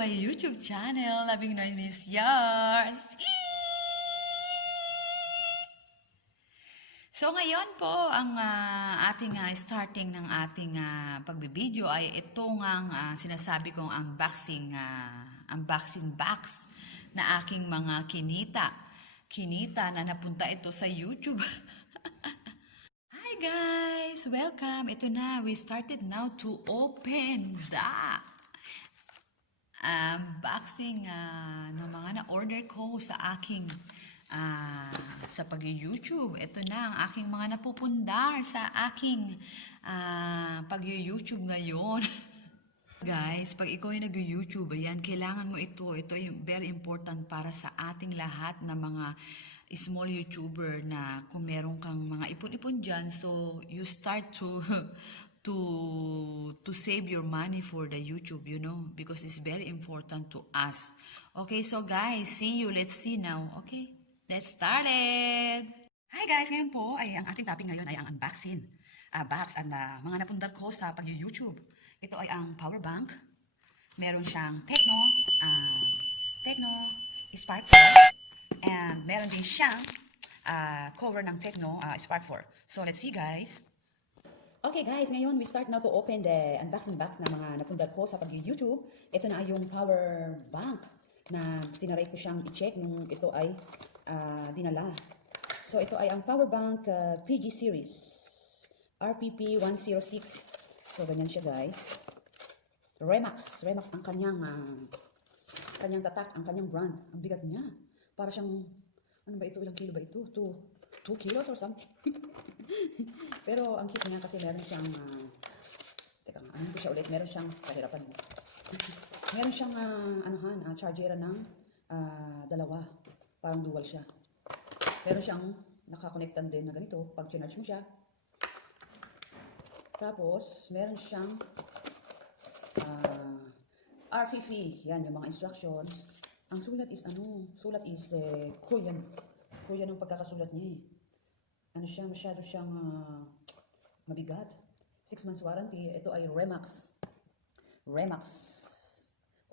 my YouTube channel, Loving Noise Miss Yours. So ngayon po, ang ating starting ng ating pagbibideo ay itong sinasabi kong unboxing box na aking mga kinita na napunta ito sa YouTube. Hi guys! Welcome! Ito na, we started now to open the unboxing ng mga na-order ko sa aking sa pag-YouTube. Ito na ang aking mga napupundar sa aking pag-YouTube ngayon. Guys, pag ikaw ay nag-YouTube, ayan, kailangan mo ito. Ito ay very important para sa ating lahat na mga small YouTuber na kung meron kang mga ipon-ipon dyan, so you start to save your money for the YouTube, you know, because it's very important to us. Okay, so guys, see you. Let's see now. Okay, let's start it. Hi guys, ngayon po ay ang ating topic ngayon ay ang unboxing box at mga napundar ko sa pag-YouTube. Ito ay ang power bank. Meron siyang Techno Spark 4. And meron din siyang cover ng Techno Spark 4. So let's see guys. Okay guys, ngayon we start now to open the unboxing box na mga napundar ko sa pag-YouTube. Ito na ay yung power bank na tinaray ko siyang i-check nung ito ay dinala. So ito ay ang power bank Fiji series Rpp-106. So ganyan siya guys. Remax ang kanyang tatak, ang kanyang brand. Ang bigat niya. Para siyang, ano ba ito? Ilang kilo ba ito? 2 kilos or something. Pero ang cute niya kasi meron siyang, teka nga, ano ko siya ulit? Meron siyang, kahirapan mo. Meron siyang, chargera ng dalawa. Parang dual siya. Meron siyang nakakonektan din na ganito. Pag charge mo siya. Tapos, meron siyang RFP. Yan, yung mga instructions. Ang sulat is, Korean. Korean ang pagkakasulat niya eh. Ano siya, masyado siyang mabigat. 6 months warranty. Ito ay Remax.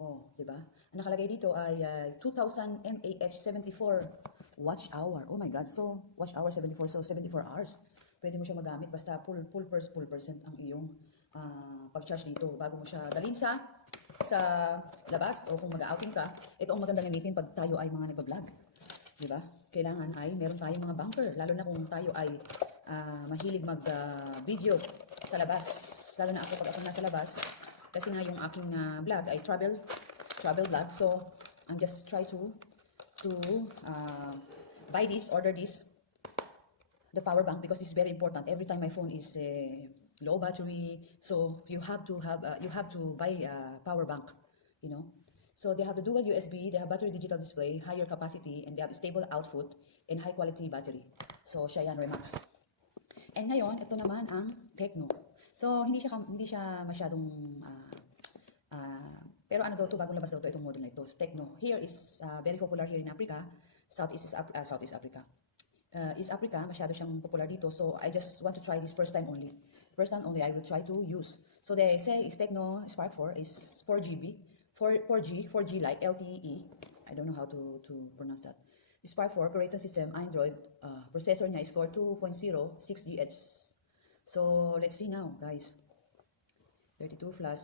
Oh, diba? Ang nakalagay dito ay 2000 mAh 74 watch hour. Oh my God. So, watch hour 74. So, 74 hours. Pwede mo siya magamit. Basta full percent ang iyong pag-charge dito. Bago mo siya dalhin sa labas o kung mag-outing ka. Ito ang magandang gamitin pag tayo ay mga nagbablog. Diba? Kailangan ay meron tayong mga bunker. Lalo na kung tayo ay mahilig mag-video sa labas. Lalo na ako pag ako nasa labas. Kasi nga yung aking vlog ay travel vlog. So, I'm just try to buy this, order this, the power bank, because it's very important. Every time my phone is low battery, so you have to buy a power bank, you know. So they have the dual USB, they have battery digital display, higher capacity, and they have stable output and high quality battery. So siya yan, Remax. And ngayon, ito naman ang Techno. So hindi siya masyadong pero ano daw to, bagong labas daw to itong model na ito, Techno. Here is very popular here in Africa, Southeast Africa. East Africa, masyado siyang popular dito. So I just want to try this first time only. First time only I will try to use. So they say is Techno Spark 4 is 4GB, 4G like LTE. I don't know how to pronounce that. Spark 4 operating system Android, processor niya is Core 2.0 6GHz. So let's see now, guys. 32 plus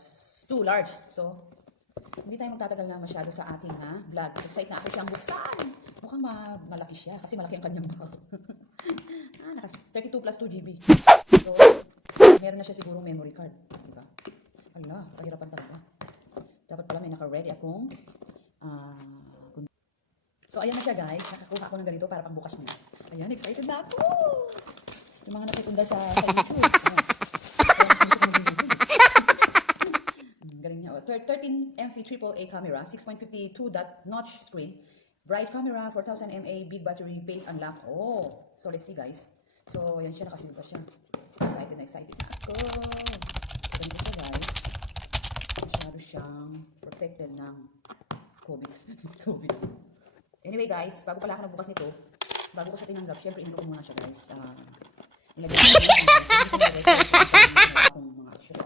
2 large. So hindi tayo magtatagal na masyado sa ating vlog. Excited na ako siyang buksan. Mukhang malaki siya kasi malaki ang kanyang bag. 32 plus 2GB. So, meron na siya siguro memory card. Diba? Ala, pahirapan talaga. Dapat pala may naka-ready akong so, ayan na siya guys. Nakakuha ako ng ganito para pang bukas niya. Ayan, excited na ako! Yung mga napipundar sa YouTube. Galing niya. 13 MP AAA camera, 6.52 notch screen, bright camera, 4000 mAh, big battery, pace unlock. Oh, so let's see guys. So ayan siya, nakasilba siya. Excited na ako. Ganito siya guys. Masyado siyang protected ng COVID. Anyway guys, bago pala ako nagbukas nito, bago ko siya tinanggap, syempre inulog muna siya guys. Nilagyan ko siya ng so hindi ko na-record akong mga action.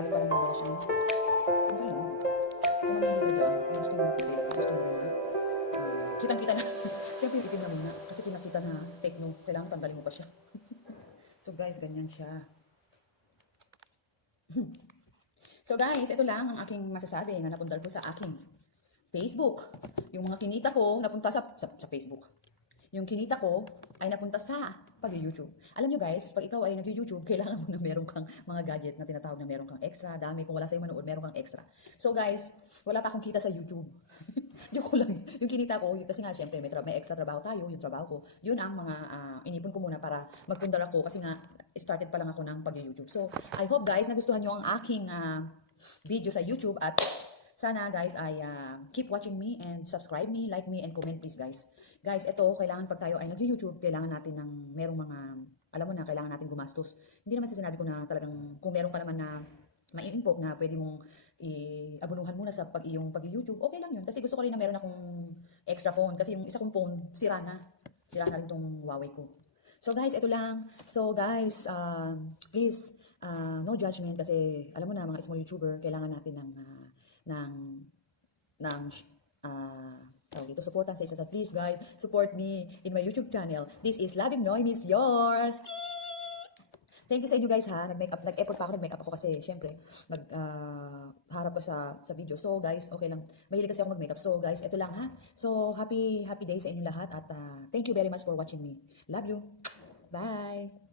Marami pa rin dalawa siya. Ang galing. Sa mamili ka dyan, kung gusto mo puti, gusto mo na, kitang-kita na. Siyempre yung itim na muna, kasi kinakita na Techno, kailangan tanggalin mo pa siya. So guys, ganyan siya. So guys, ito lang ang aking masasabi na napunta po sa aking Facebook. Yung mga kinita ko napunta sa Facebook. Yung kinita ko ay napunta sa pag-YouTube. Alam nyo guys, pag ikaw ay nag-YouTube, kailangan mo na meron kang mga gadget na tinatawag na meron kang extra, dami. Kung wala sa'yo manood, meron kang extra. So guys, wala pa akong kita sa YouTube. Joke ko lang. Yung kinita ko, kasi nga syempre may extra trabaho tayo, yung trabaho ko. Yun ang mga inipon ko muna para magpundar ako kasi nga started pa lang ako ng pag-YouTube. So I hope guys nagustuhan nyo ang aking video sa YouTube at sana guys ay keep watching me and subscribe me, like me and comment please guys. Guys, ito kailangan pag tayo ay nag-YouTube, kailangan natin ng merong mga, alam mo na, kailangan natin gumastos. Hindi naman sinabi ko na talagang kung meron ka naman na mai-import na pwede mong i-abunuhan muna sa iyong pag-YouTube, okay lang yun. Kasi gusto ko rin na meron akong extra phone kasi yung isa kong phone, sira na. Sira na rin tong Huawei ko. So guys, ito lang. So guys, please, no judgment kasi alam mo na mga small YouTuber, kailangan natin ng dito, supportan sa isa. Please guys, support me in my YouTube channel. This is Loving Noy Miss Yours. Thank you sa inyo guys ha. Nag-effort pa ako, nag-makeup ako kasi syempre harap ko sa video. So guys, okay lang. Mahilig kasi ako mag-makeup. So guys, ito lang ha. So happy day sa inyo lahat at thank you very much for watching me. Love you. Bye.